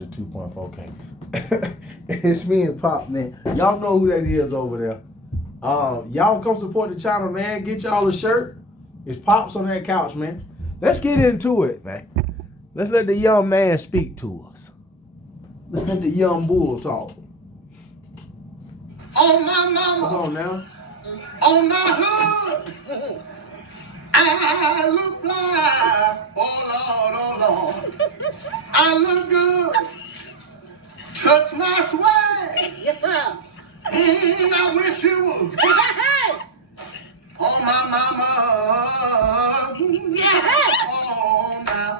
The 2.4K. It's me and Pop, man. Y'all know who that is over there. Y'all come support the channel, man. Get y'all a shirt. It's Pops on that couch, man. Let's get into it, man. Let's let the young man speak to us. Let's let the young bull talk. On my mama. Come on now. On my hood. I look like, oh Lord. I look good. Touch my swag. Yes, sir. I wish you would. On my mama. On my.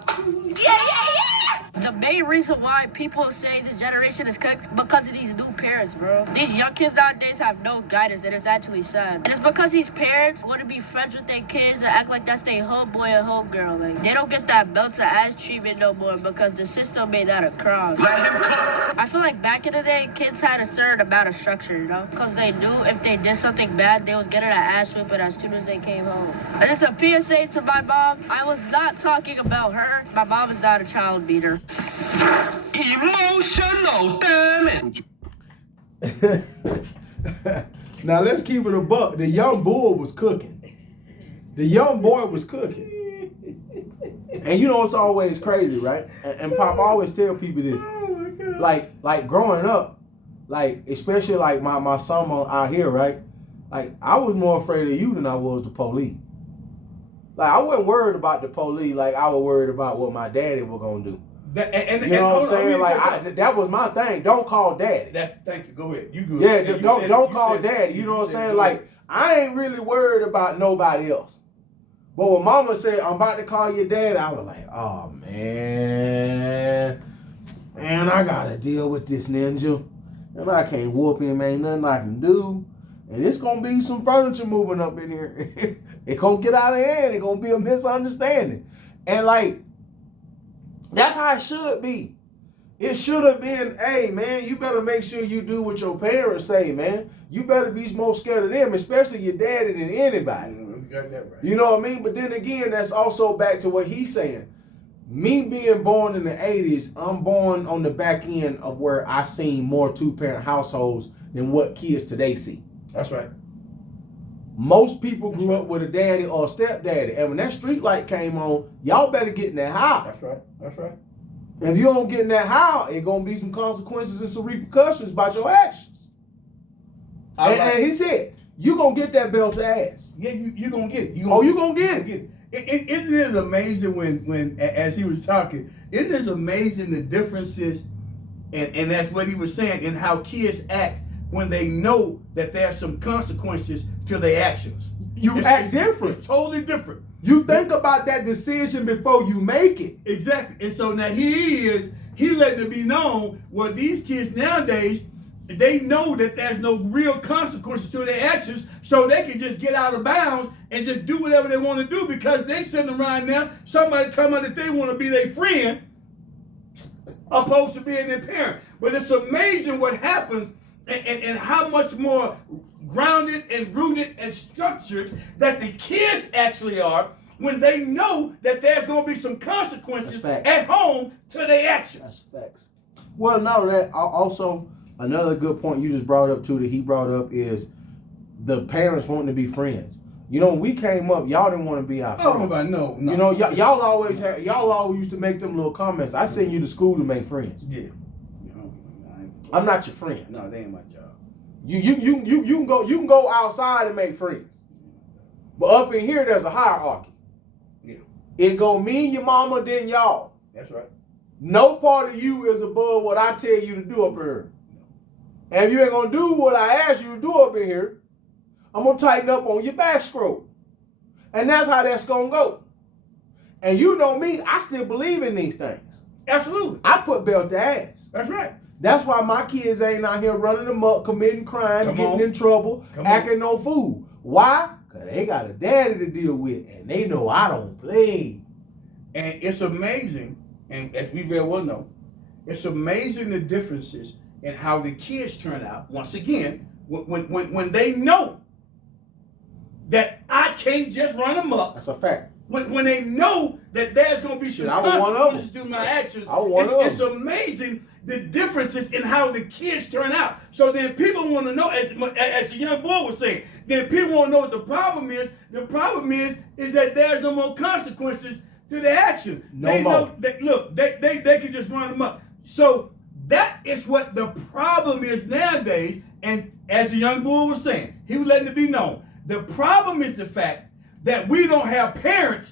The main reason why people say this generation is cooked because of these new parents, bro. These young kids nowadays have no guidance, and it's actually sad. And it's because these parents want to be friends with their kids and act like that's their homeboy and homegirl. Like, they don't get that belts and ass treatment no more because the system made that a crime. Let him cook. I feel like back in the day, kids had a certain amount of structure, you know? Because they knew if they did something bad, they was getting an ass whipping as soon as they came home. And it's a PSA to my mom. I was not talking about her. My mom is not a child beater. Emotional damage. Now let's keep it a buck. The young bull was cooking. The young boy was cooking. And you know it's always crazy, right? And Pop always tell people this. Like growing up, like especially like my son out here, right? Like I was more afraid of you than I was the police. Like I wasn't worried about the police like I was worried about what my daddy was gonna do. You know what I'm saying? Like that was my thing. Don't call daddy. Thank you. Go ahead. You good? Yeah, don't call daddy. You know what I'm saying? Like I ain't really worried about nobody else. But when Mama said I'm about to call your dad, I was like, oh man, I gotta deal with this ninja, and I can't whoop him. Ain't nothing I can do, and it's gonna be some furniture moving up in here. It gonna get out of hand. It gonna be a misunderstanding, and like. That's how it should be. It should have been, hey, man, you better make sure you do what your parents say, man. You better be more scared of them, especially your daddy than anybody. You got that right. You know what I mean? But then again, that's also back to what he's saying. Me being born in the 80s, I'm born on the back end of where I seen more two-parent households than what kids today see. That's right. Most people grew up with a daddy or a stepdaddy. And when that street light came on, y'all better get in that house. That's right. That's right. If you don't get in that house, it's going to be some consequences and some repercussions about your actions. And he said, you going to get that belt to ass. Yeah, you going to get it. You're going to get it. Isn't it amazing when, as he was talking, isn't it amazing the differences, and that's what he was saying, and how kids act when they know that there's some consequences to their actions. You act different. It's totally different. You think about that decision before you make it. Exactly. And so now he letting it be known, well, these kids nowadays, they know that there's no real consequences to their actions, so they can just get out of bounds and just do whatever they want to do because they sitting around now, somebody come out that they want to be their friend opposed to being their parent. But it's amazing what happens and how much more grounded and rooted and structured that the kids actually are when they know that there's going to be some consequences at home to their actions. That's facts. Well, not only that, also another good point you just brought up too that he brought up is the parents wanting to be friends. You know, when we came up, y'all didn't want to be our friends. Oh, no. You know, y'all always used to make them little comments. I send you to school to make friends. Yeah. I'm not your friend. No, that ain't my job. You can go outside and make friends. But up in here there's a hierarchy. Yeah. It go me and your mama, then y'all. That's right. No part of you is above what I tell you to do up here. And if you ain't gonna do what I ask you to do up in here, I'm gonna tighten up on your backstroke. And that's how that's gonna go. And you know me, I still believe in these things. Absolutely. I put belt to ass. That's right. That's why my kids ain't out here running amok, committing crime, getting in trouble, acting no fool. Why? Because they got a daddy to deal with, and they know I don't play. And it's amazing, and as we very well know, it's amazing the differences in how the kids turn out, once again, when they know that I can't just run amok. That's a fact. When they know that there's going to be some Shit, I was one of consequences to my actions, I was one of it's amazing the differences in how the kids turn out. So then people want to know, as the young boy was saying, then people want to know what the problem is. The problem is that there's no more consequences to the action. They know that, look, they can just run them up. So that is what the problem is nowadays. And as the young boy was saying, he was letting it be known. The problem is the fact that we don't have parents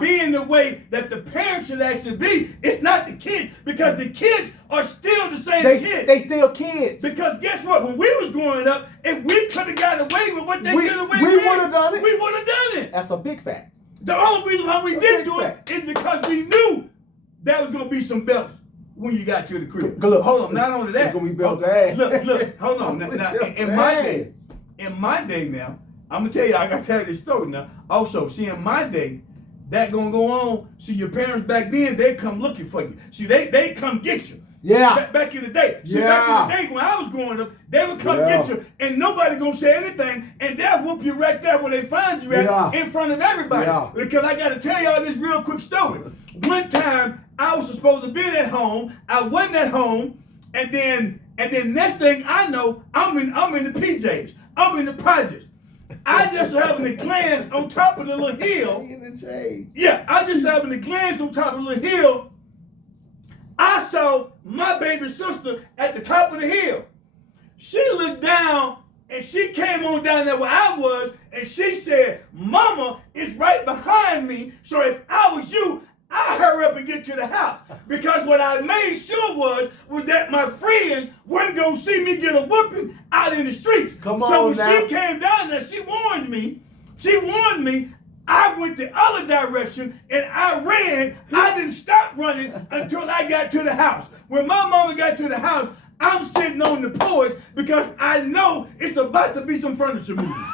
being the way that the parents should actually be. It's not the kids, because the kids are still the same kids. They still kids. Because guess what? When we was growing up, if we could have got away with what they got away with, we would have done it. We would have done it. That's a big fact. The only reason why we didn't do it is because we knew there was going to be some belts when you got to the crib. Look, hold on, not only that. It's going to be belt ass. Look, hold on. Now, in my day now, I'm going to tell you, I got to tell you this story now. Also, see, in my day, that going to go on. See, your parents back then, they come looking for you. See, they come get you. Yeah. Back in the day. See, back in the day when I was growing up, they would come get you, and nobody going to say anything, and they'll whoop you right there where they find you at in front of everybody. Yeah. Because I got to tell y'all this real quick story. One time, I was supposed to be at home. I wasn't at home, and then next thing I know, I'm in the PJs. I'm in the projects. I just happened to glance on top of the little hill. Yeah, I just happened to glance on top of the little hill. I saw my baby sister at the top of the hill. She looked down and she came on down there where I was, and she said, "Mama is right behind me, so if I was you, I hurry up and get to the house." Because what I made sure was that my friends weren't going to see me get a whooping out in the streets. Come on so when now. she came down there, she warned me. I went the other direction and I ran. I didn't stop running until I got to the house. When my mama got to the house, I'm sitting on the porch because I know it's about to be some furniture moving.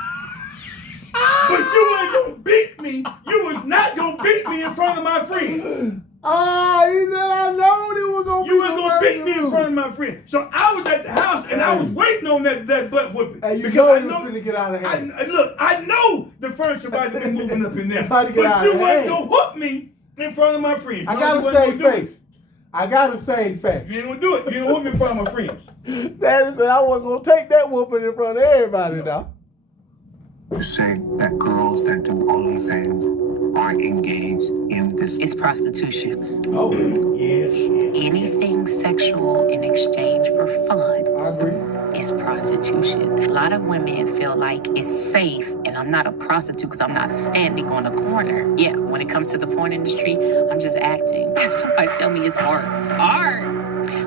But you ain't gonna beat me. You was not gonna beat me in front of my friends. He said, I know they were gonna You ain't gonna beat me in front of my friends. So I was at the house and I was waiting on that butt whooping. Hey, you because know you was finna get out of hand. I know the furniture about to be moving up in there. About to get out but of you ain't hand. gonna whoop me in front of my friends. I got to save face. I got to save face. You ain't gonna do it. You ain't gonna whoop me in front of my friends. Daddy said I wasn't gonna take that whooping in front of everybody now. You say that girls that do OnlyFans are engaged in this. It's prostitution. Oh, Yeah. Anything sexual in exchange for funds I agree. is prostitution. A lot of women feel like it's safe, and I'm not a prostitute because I'm not standing on a corner. Yeah, when it comes to the porn industry, I'm just acting. Somebody tell me it's art. Art!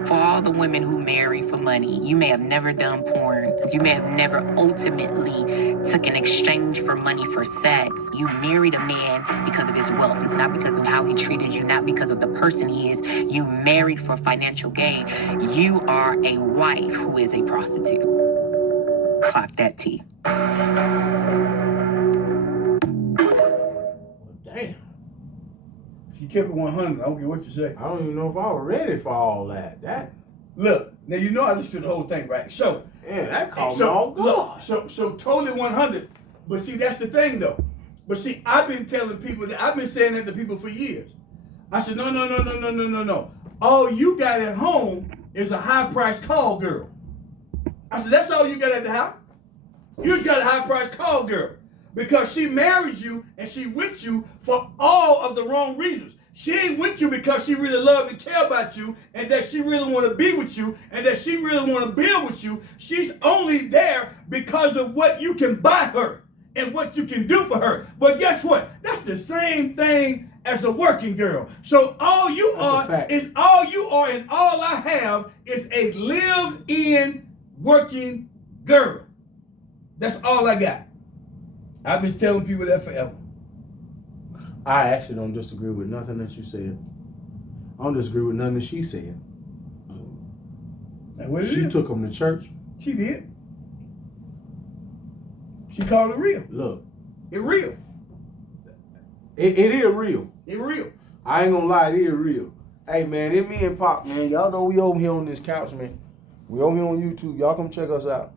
For all the women who marry for money, you may have never done porn. You may have never ultimately took an exchange for money for sex. You married a man because of his wealth, not because of how he treated you, not because of the person he is. You married for financial gain. You are a wife who is a prostitute. Clock that T. Damn. She kept it 100. I don't care what you say. I don't even know if I was ready for all that. Look, now you know I listened to the whole thing, right? So, That caught me all look, good. so totally 100. But see, that's the thing though. But see, I've been telling people that I've been saying that to people for years. I said, no. All you got at home is a high-priced call girl. I said, that's all you got at the house. You just got a high-priced call girl. Because she married you and she with you for all of the wrong reasons. She ain't with you because she really love and care about you, and that she really want to be with you, and that she really want to build with you. She's only there because of what you can buy her and what you can do for her. But guess what? That's the same thing as a working girl. So all you are and all I have is a live-in working girl. That's all I got. I've been telling people that forever. I actually don't disagree with nothing that you said. I don't disagree with nothing that she said. Now, what it She is? took them to church. She did. She called it real. Look, It real. it is real. It real. I ain't gonna lie, it is real. Hey man, it me and Pop, man. Y'all know we over here on this couch, man. We over here on YouTube. Y'all come check us out.